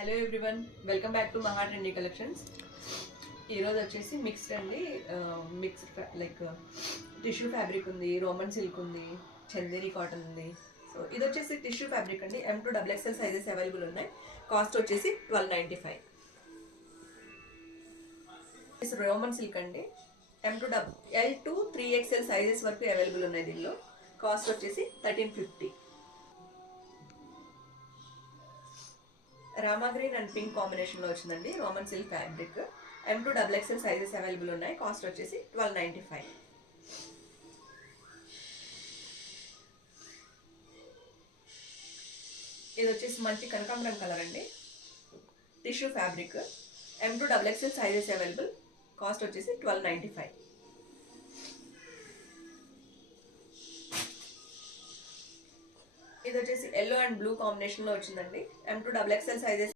Hello everyone, welcome back to మహా trendy collections. ఈరోజు వచ్చేసి మిక్స్డ్ అండి. మిక్స్డ్ లైక్ టిష్యూ ఫ్యాబ్రిక్ ఉంది, రోమన్ సిల్క్ ఉంది, చందేరి కాటన్ ఉంది. సో ఇది వచ్చేసి టిష్యూ ఫ్యాబ్రిక్ అండి. M2 XXL సైజెస్ అవైలబుల్ ఉన్నాయి. కాస్ట్ వచ్చేసి 1295. రోమన్ సిల్క్ అండి. M2 L2 3XL సైజెస్ వరకు అవైలబుల్ ఉన్నాయి. దీనిలో కాస్ట్ వచ్చేసి 1350. Rama green and pink combination లో వచ్చిందండి Roman silk fabric. M2 XXL sizes available ఉన్నాయి. కాస్ట్ వచ్చేసి 1295. ఇది వచ్చేసి మంచి కనకాంబరం కలర్ అండి. Tissue fabric. M2 XXL sizes available. Cost వచ్చేసి 1295. ఇది వచ్చేసి ఎల్లో అండ్ బ్లూ కాంబినేషన్ లో వచ్చిందండి. M2 XXL sizes